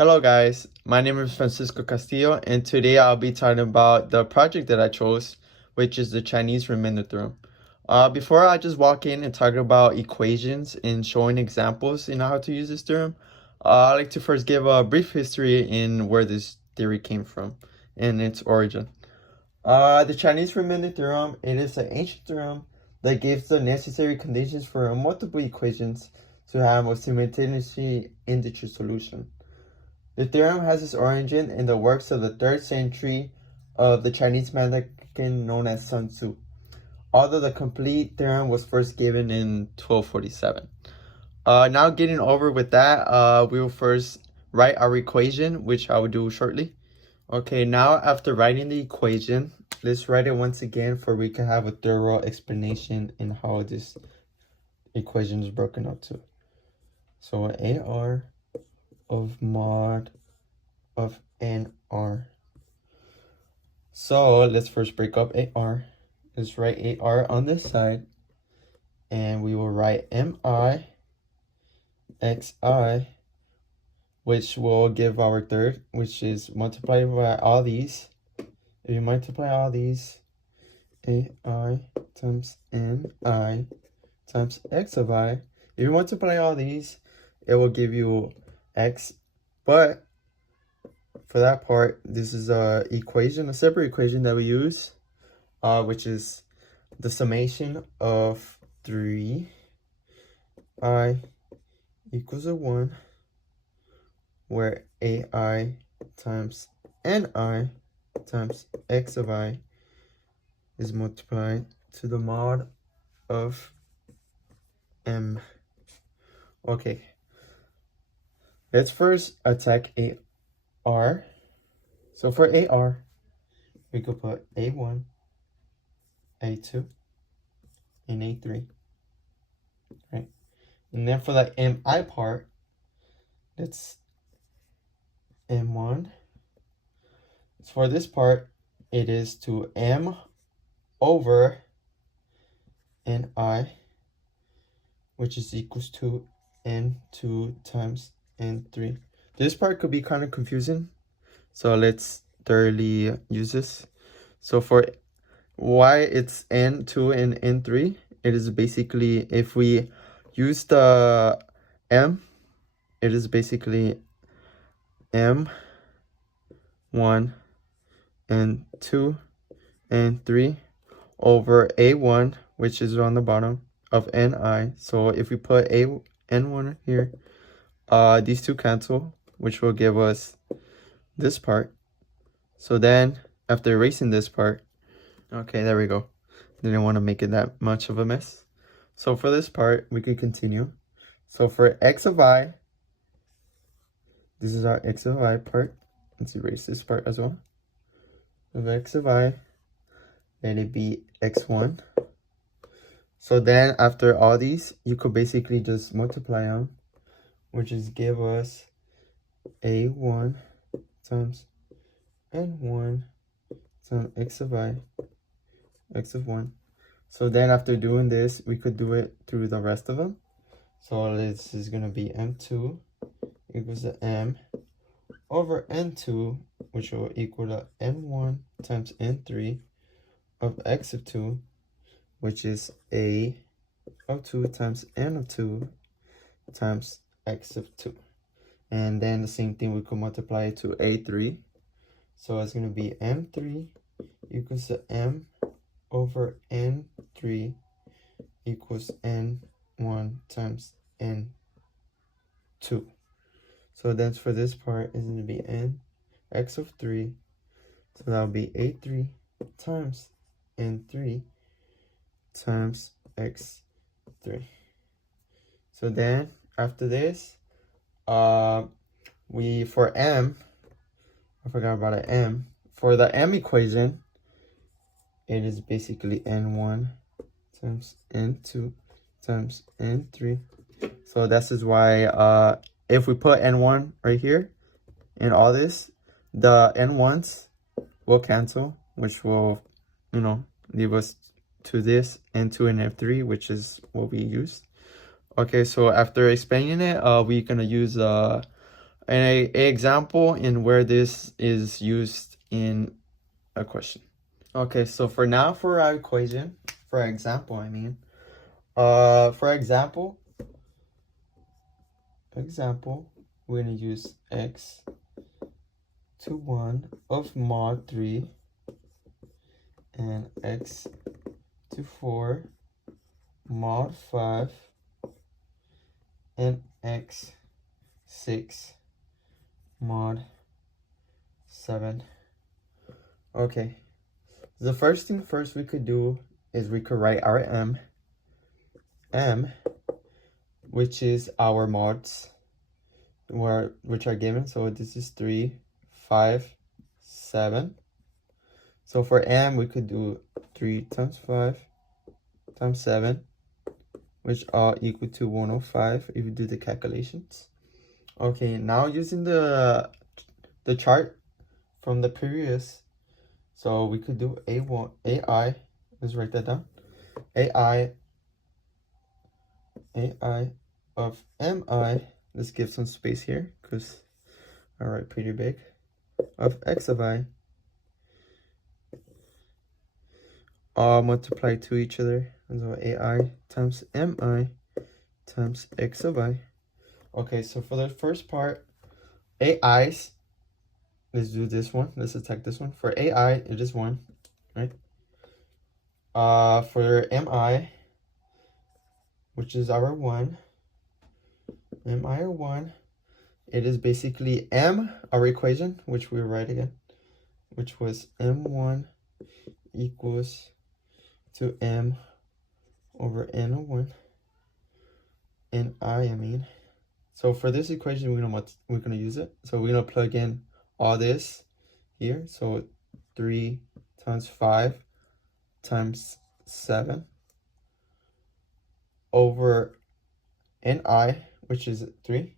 Hello guys, my name is Francisco Castillo and today I'll be talking about the project that I chose, which is the Chinese remainder theorem. Before I just walk in and talk about equations and showing examples in how to use this theorem, I'd like to first give a brief history in where this theory came from and its origin. The Chinese remainder theorem, it is an ancient theorem that gives the necessary conditions for multiple equations to have a simultaneously integer solution. The theorem has its origin in the works of the 3rd century of the Chinese mathematician known as Sun Tzu, although the complete theorem was first given in 1247. Now getting over with that, we will first write our equation, which I will do shortly. Okay, now after writing the equation, let's write it once again for we can have a thorough explanation in how this equation is broken up to. So AR of mod of NR. So let's first break up AR. Let's write AR on this side, and we will write MI XI, which will give our third, which is multiplied by all these. If you multiply all these, AI times NI times X of I. If you multiply all these, it will give you X, but for that part, this is a separate equation that we use, which is the summation of 3i equals 1, where AI times NI times X of I is multiplied to the mod of M. Okay, let's first attack AR. So for AR, we could put A1, A2, and A3, right? And then for the MI part, that's M1. For this part, it is to M over NI, which is equals to N2 times N3. This part could be kind of confusing, so let's thoroughly use this. So for why it's N2 and N3, it is basically, if we use the M, it is basically M1 and 2 and 3 over A1, which is on the bottom of NI. So if we put N1 here, these two cancel, which will give us this part. So then after erasing this part, okay, there we go. Didn't want to make it that much of a mess. So for this part, we could continue. So for X of I, this is our X of I part. Let's erase this part as well. Of X of I, let it be X1. So then after all these, you could basically just multiply them, which is give us A1 times N1 times X of I, X of 1. So then after doing this, we could do it through the rest of them. So this is going to be M2 equals to M over N2, which will equal to N1 times N3 of X of 2, which is A of 2 times N of 2 times X of 2. And then the same thing, we could multiply it to A3. So it's going to be M3 equals to M over N3 equals N1 times N2. So that's for this part is going to be N X of 3. So that will be A3 times N3 times X3. So then after this, we for M, I forgot about an M. For the M equation, it is basically N1 times N2 times N3. So this is why if we put N1 right here in all this, the N1s will cancel, which will, leave us to this N2 and F3, which is what we used. Okay, so after explaining it, we're gonna use an example in where this is used in a question. Okay, so for now, for our equation, for example, I mean, for example, we're gonna use x to 1 of mod 3 and x to 4 mod 5 and x 6 mod 7. Okay, the first thing first we could do is we could write our m, which is our mods, which are given. So this is 3, 5, 7. So for m, we could do 3 times 5 times 7, which are equal to 105 if you do the calculations. Okay, now using the chart from the previous, so we could do AI, let's write that down. AI of mi, let's give some space here because I write pretty big, of x of I, all multiply to each other. So AI times mi times x of I. Okay, so for the first part, AI's, let's do this one. Let's attack this one. For AI, it is 1, right? For mi, which is our 1, mi or 1, it is basically m, our equation, which we'll write again, which was m1 equals to m over n of 1, and I mean. So for this equation, we're gonna use it. So we're gonna plug in all this here. So 3 times 5 times 7 over ni, which is 3,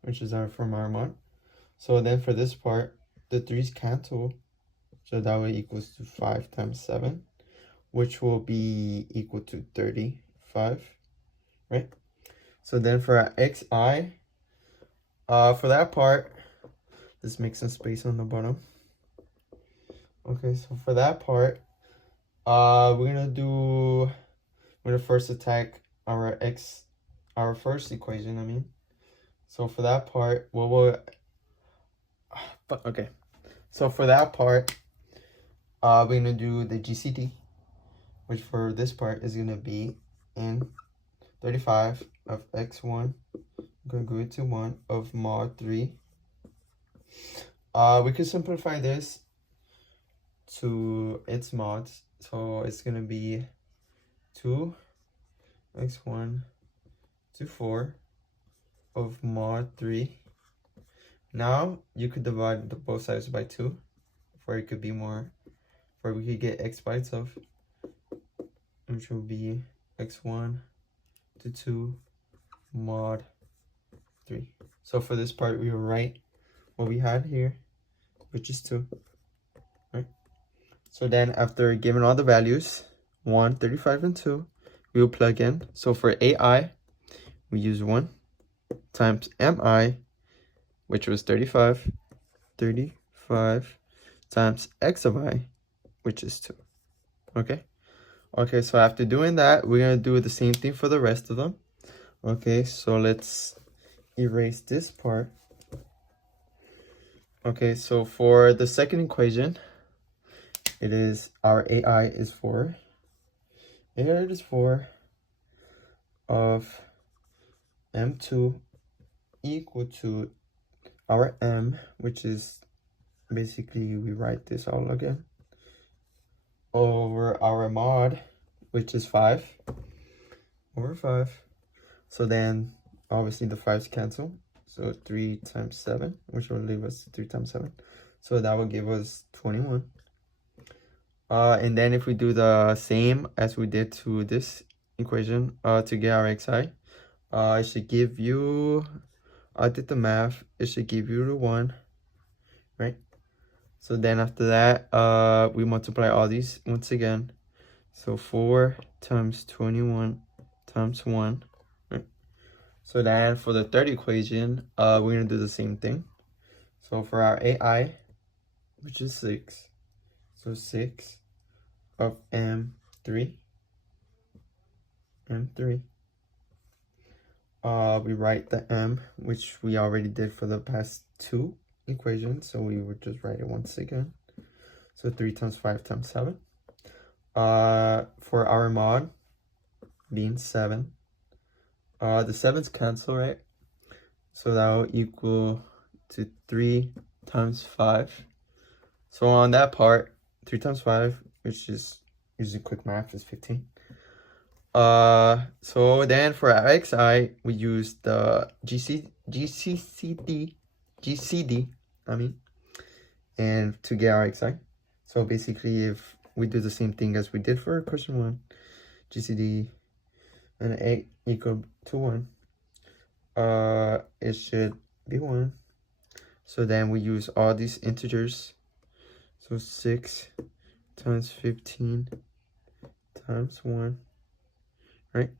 which is from our mod. So then for this part, the 3's cancel, so that way equals to 5 times 7, which will be equal to 35, right? So then for our xi, for that part, let's make some space on the bottom. Okay, so for that part, we're gonna first attack our first equation, I mean. So for that part, okay. So for that part, we're gonna do the GCD, which for this part is gonna be in 35 of x1 congruent to 1 of mod 3. We could simplify this to its mods. So it's gonna be 2 x1 to 4 of mod 3. Now you could divide both sides by 2, for it could be more, for we could get x by itself, which will be x1 to 2 mod 3. So for this part, we will write what we had here, which is 2, right? So then after giving all the values, 1, 35, and 2, we will plug in. So for AI, we use 1 times mi, which was 35 times x of I, which is 2, okay? Okay, so after doing that, we're gonna do the same thing for the rest of them. Okay, so let's erase this part. Okay, so for the second equation, it is our AI is 4. AI is 4 of m2 equal to our m, which is basically, we write this all again, over our mod, which is 5 over 5. So then obviously the 5's cancel, so 3 times 7, which will leave us 3 times 7, so that will give us 21. And then if we do the same as we did to this equation, to get our xi, it should give you, I did the math, it should give you the 1, right? So then after that, we multiply all these once again. So 4 times 21 times 1, right? So then for the third equation, we're gonna do the same thing. So for our AI, which is 6, so 6 of M3, we write the M, which we already did for the past two equations, so we would just write it once again. So 3 times 5 times 7. For our mod, being 7, the 7's cancel, right? So that will equal to 3 times 5. So on that part, 3 times 5, which is using quick math, is 15. So then for our xi, we use the GCD, and to get our xi. So basically, if we do the same thing as we did for question 1, GCD and a equal to 1, it should be 1. So then we use all these integers. So 6 times 15 times 1, right?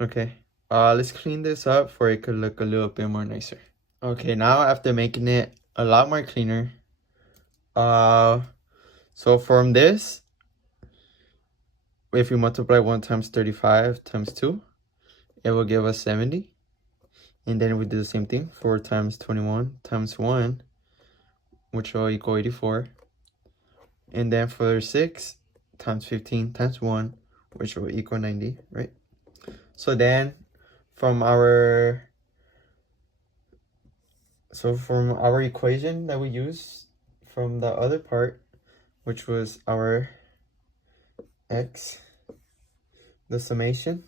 Okay, let's clean this up for it could look a little bit more nicer. Okay, now after making it a lot more cleaner, so from this, if we multiply 1 times 35 times 2, it will give us 70. And then we do the same thing, 4 times 21 times 1, which will equal 84. And then for 6 times 15 times 1, which will equal 90, right? So then from our equation that we use from the other part, which was our x, the summation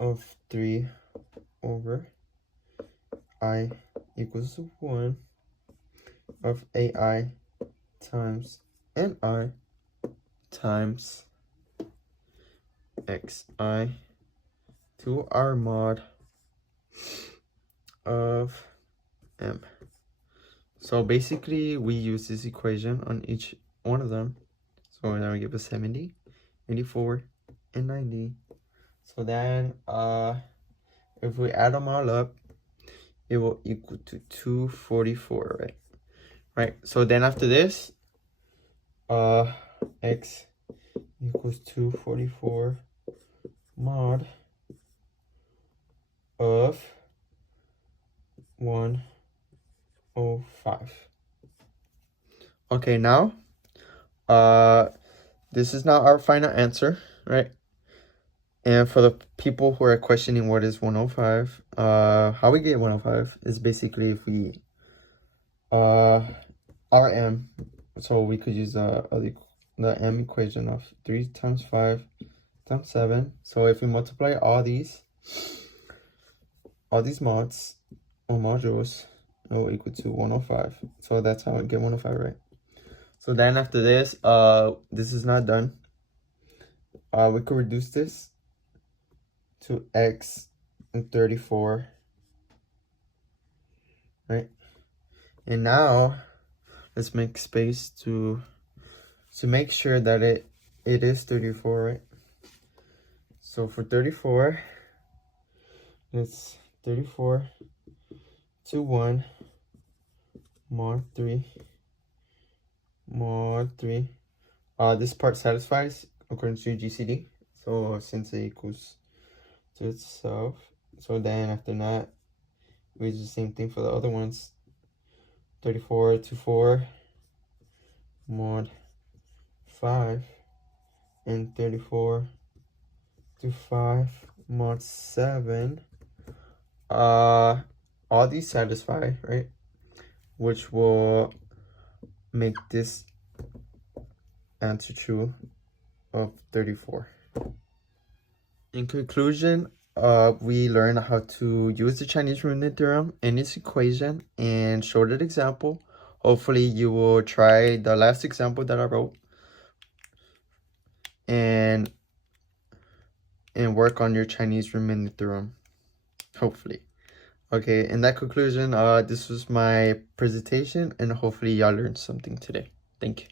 of 3 over I equals 1 of AI times NI times xi to our mod of m. So basically we use this equation on each one of them. So now we give us 70, 84, and 90. So then if we add them all up, it will equal to 244, right? Right. So then after this, x equals 244 mod of 105. Okay, now this is not our final answer, right? And for the people who are questioning what is 105, how we get 105 is basically if we Rm, so we could use the m equation of 3 times 5 times 7. So if we multiply all these mods or modules, it will equal to 105. So that's how I get 105, right? So then after this, this is not done. We could reduce this to x and 34, right? And now let's make space to make sure that it is 34, right? So for 34, it's 34 to 1 mod 3 mod 3. This part satisfies according to GCD, so since it equals to itself, so then after that we do the same thing for the other ones. 34 to 4 mod 5 and 34 to 5 mod 7. All these satisfy, right? Which will make this answer true of 34. In conclusion, we learned how to use the Chinese root unit theorem in its equation and showed an example. Hopefully you will try the last example that I wrote and work on your Chinese root unit theorem, hopefully. Okay, in that conclusion, this was my presentation and hopefully y'all learned something today. Thank you.